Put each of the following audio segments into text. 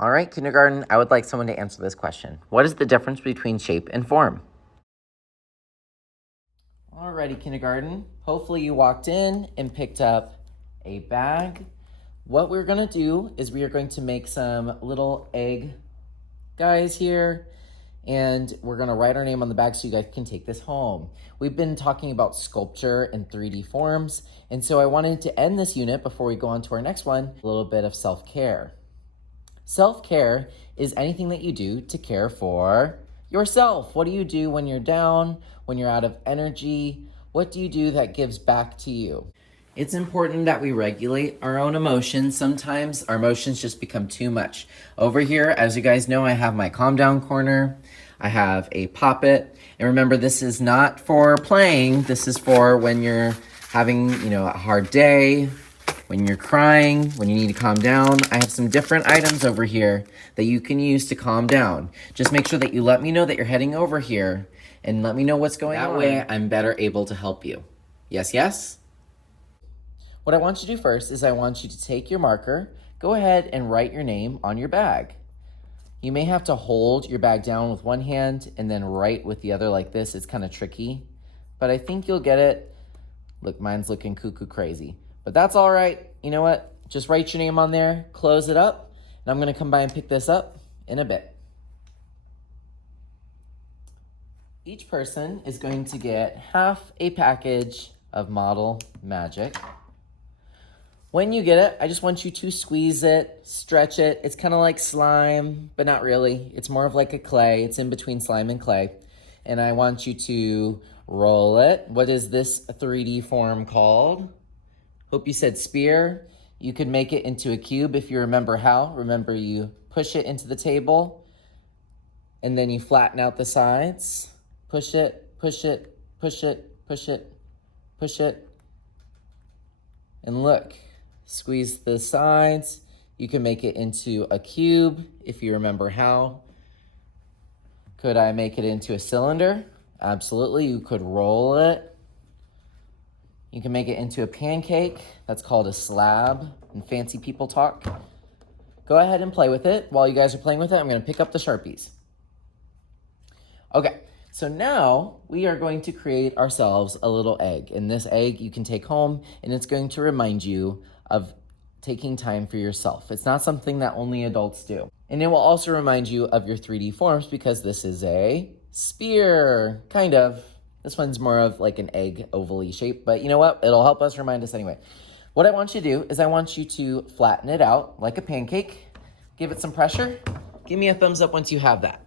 All right, kindergarten, I would like someone to answer this question. What is the difference between shape and form? Alrighty, kindergarten. Hopefully you walked in and picked up a bag. What we're gonna do is we are going to make some little egg guys here, and we're gonna write our name on the bag so you guys can take this home. We've been talking about sculpture and 3D forms, and so I wanted to end this unit before we go on to our next one, a little bit of self-care. Self-care is anything that you do to care for yourself. What do you do when you're down, when you're out of energy? What do you do that gives back to you? It's important that we regulate our own emotions. Sometimes our emotions just become too much. Over here, as you guys know, I have my calm down corner. I have a poppet. And remember, this is not for playing. This is for when you're having, a hard day, when you're crying, when you need to calm down. I have some different items over here that you can use to calm down. Just make sure that you let me know that you're heading over here and let me know what's going on. That way I'm better able to help you. Yes, yes? What I want you to do first is I want you to take your marker, go ahead and write your name on your bag. You may have to hold your bag down with one hand and then write with the other like this. It's kind of tricky, but I think you'll get it. Look, mine's looking cuckoo crazy. But that's all right. You know what? Just write your name on there, close it up, and I'm gonna come by and pick this up in a bit. Each person is going to get half a package of Model Magic. When you get it, I just want you to squeeze it, stretch it. It's kind of like slime, but not really. It's more of like a clay. It's in between slime and clay. And I want you to roll it. What is this 3D form called? Hope you said spear. You could make it into a cube if you remember how. Remember, you push it into the table and then you flatten out the sides. Push it, push it, push it, push it, push it. And look, squeeze the sides. You can make it into a cube if you remember how. Could I make it into a cylinder? Absolutely, you could roll it. You can make it into a pancake. That's called a slab in fancy people talk. Go ahead and play with it. While you guys are playing with it, I'm gonna pick up the Sharpies. Okay, so now we are going to create ourselves a little egg. And this egg you can take home and it's going to remind you of taking time for yourself. It's not something that only adults do. And it will also remind you of your 3D forms because this is a spear, kind of. This one's more of like an egg ovally shape, but you know what? It'll help us remind us anyway. What I want you to do is I want you to flatten it out like a pancake. Give it some pressure. Give me a thumbs up once you have that.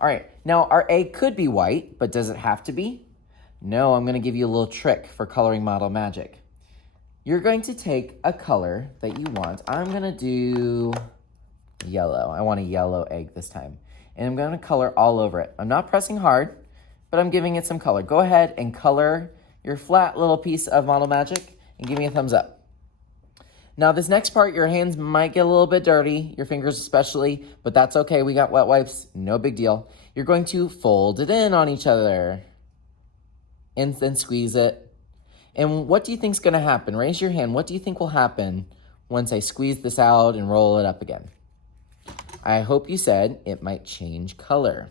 All right, now our egg could be white, but does it have to be? No, I'm gonna give you a little trick for coloring Model Magic. You're going to take a color that you want. I'm gonna do yellow. I want a yellow egg this time. And I'm gonna color all over it. I'm not pressing hard, but I'm giving it some color. Go ahead and color your flat little piece of Model Magic and give me a thumbs up. Now this next part, your hands might get a little bit dirty, your fingers especially, but that's okay, we got wet wipes, no big deal. You're going to fold it in on each other and then squeeze it. And what do you think is gonna happen? Raise your hand, what do you think will happen once I squeeze this out and roll it up again? I hope you said it might change color.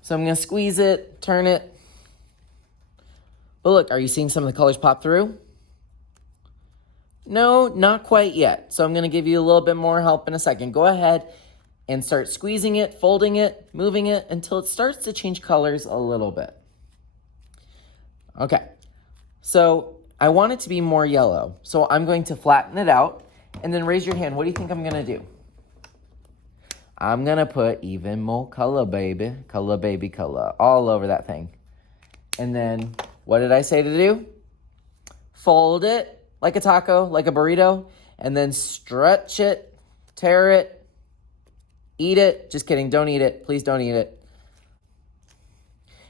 So I'm gonna squeeze it, turn it. But look, are you seeing some of the colors pop through? No, not quite yet. So I'm gonna give you a little bit more help in a second. Go ahead and start squeezing it, folding it, moving it until it starts to change colors a little bit. Okay, so I want it to be more yellow. So I'm going to flatten it out and then raise your hand. What do you think I'm gonna do? I'm gonna put even more color, baby, color, all over that thing. And then, what did I say to do? Fold it like a taco, like a burrito, and then stretch it, tear it, eat it. Just kidding, don't eat it. Please don't eat it.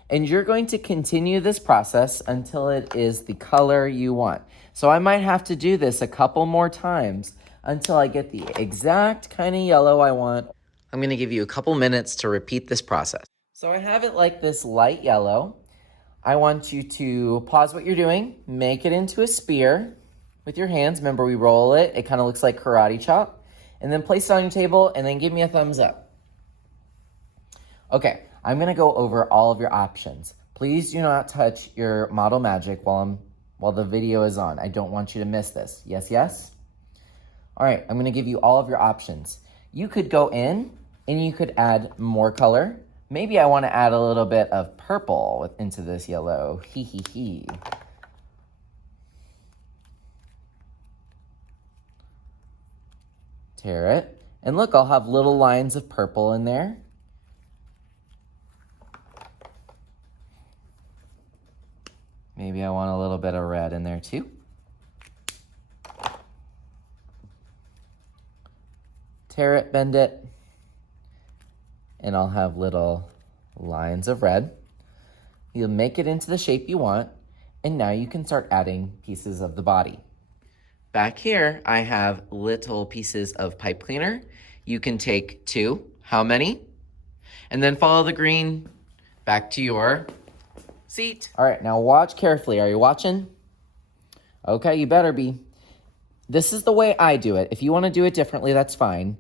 And you're going to continue this process until it is the color you want. So I might have to do this a couple more times until I get the exact kind of yellow I want. I'm gonna give you a couple minutes to repeat this process. So I have it like this light yellow. I want you to pause what you're doing, make it into a spear. with your hands. Remember, we roll it. It kind of looks like karate chop. And then place it on your table and then give me a thumbs up. Okay, I'm gonna go over all of your options. Please do not touch your model magic while the video is on. I don't want you to miss this. Yes, yes? All right, I'm gonna give you all of your options. You could go in and you could add more color. Maybe I wanna add a little bit of purple into this yellow. Hee hee hee. Tear it. And look, I'll have little lines of purple in there. Maybe I want a little bit of red in there too. Tear it, bend it, and I'll have little lines of red. You'll make it into the shape you want, and now you can start adding pieces of the body. Back here, I have little pieces of pipe cleaner. You can take 2, how many? And then follow the green back to your seat. All right, now watch carefully. Are you watching? Okay, you better be. This is the way I do it. If you want to do it differently, that's fine.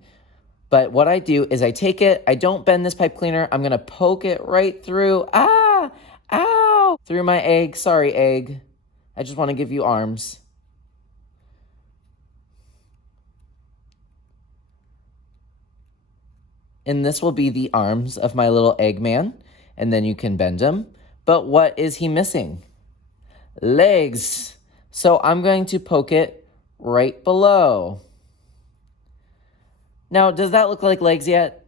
But what I do is I take it, I don't bend this pipe cleaner. I'm going to poke it right through, ow, through my egg. Sorry, egg. I just want to give you arms. And this will be the arms of my little Eggman. And then you can bend him. But what is he missing? Legs. So I'm going to poke it right below. Now, does that look like legs yet?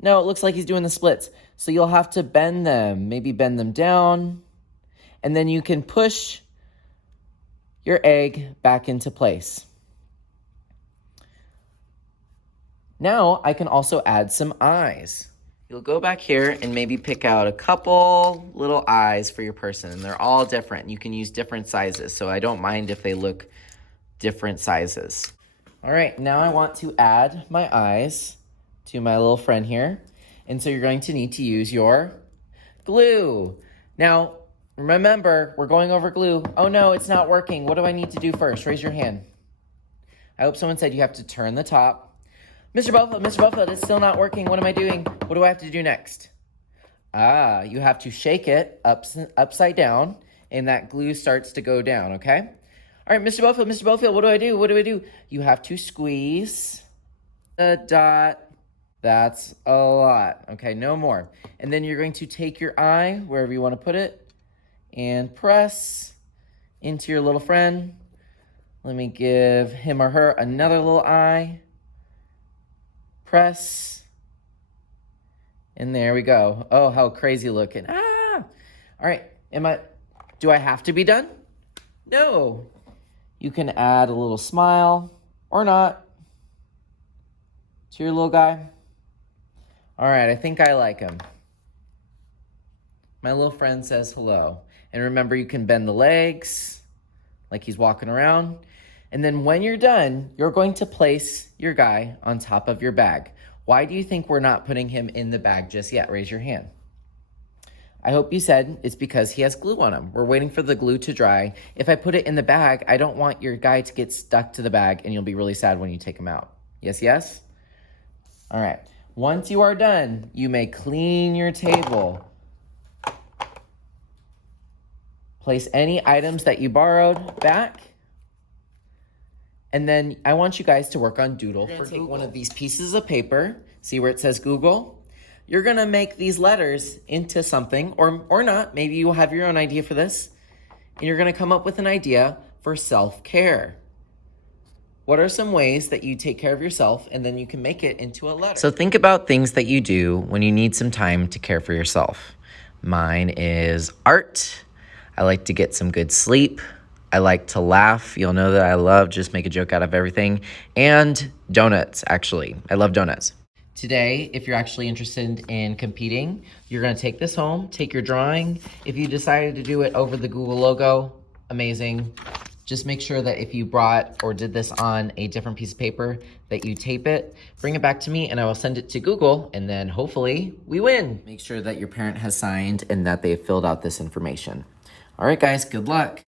No, it looks like he's doing the splits. So you'll have to bend them. Maybe bend them down. And then you can push your egg back into place. Now I can also add some eyes. You'll go back here and maybe pick out a couple little eyes for your person. And they're all different. You can use different sizes. So I don't mind if they look different sizes. All right, now I want to add my eyes to my little friend here. And so you're going to need to use your glue. Now, remember, we're going over glue. Oh no, it's not working. What do I need to do first? Raise your hand. I hope someone said you have to turn the top. Mr. Buffalo, it's still not working. What am I doing? What do I have to do next? You have to shake it upside down, and that glue starts to go down, okay? All right, Mr. Buffalo, what do I do? What do I do? You have to squeeze the dot. That's a lot. Okay, no more. And then you're going to take your eye, wherever you want to put it, and press into your little friend. Let me give him or her another little eye. Press. And there we go. Oh, how crazy looking. All right, do I have to be done? No. You can add a little smile or not to your little guy. All right, I think I like him. My little friend says hello. And remember, you can bend the legs like he's walking around. And then when you're done, you're going to place your guy on top of your bag. Why do you think we're not putting him in the bag just yet? Raise your hand. I hope you said it's because he has glue on him. We're waiting for the glue to dry. If I put it in the bag, I don't want your guy to get stuck to the bag and you'll be really sad when you take him out. Yes, yes? All right. Once you are done, you may clean your table. Place any items that you borrowed back. And then I want you guys to work on Doodle for Google. Take one of these pieces of paper, see where it says Google? You're gonna make these letters into something, or not, maybe you will have your own idea for this, and you're gonna come up with an idea for self-care. What are some ways that you take care of yourself, and then you can make it into a letter? So think about things that you do when you need some time to care for yourself. Mine is art. I like to get some good sleep. I like to laugh. You'll know that I love just make a joke out of everything. And donuts, actually. I love donuts. Today, if you're actually interested in competing, you're going to take this home, take your drawing. If you decided to do it over the Google logo, amazing. Just make sure that if you brought or did this on a different piece of paper, that you tape it, bring it back to me, and I will send it to Google, and then hopefully we win. Make sure that your parent has signed and that they have filled out this information. All right, guys, good luck.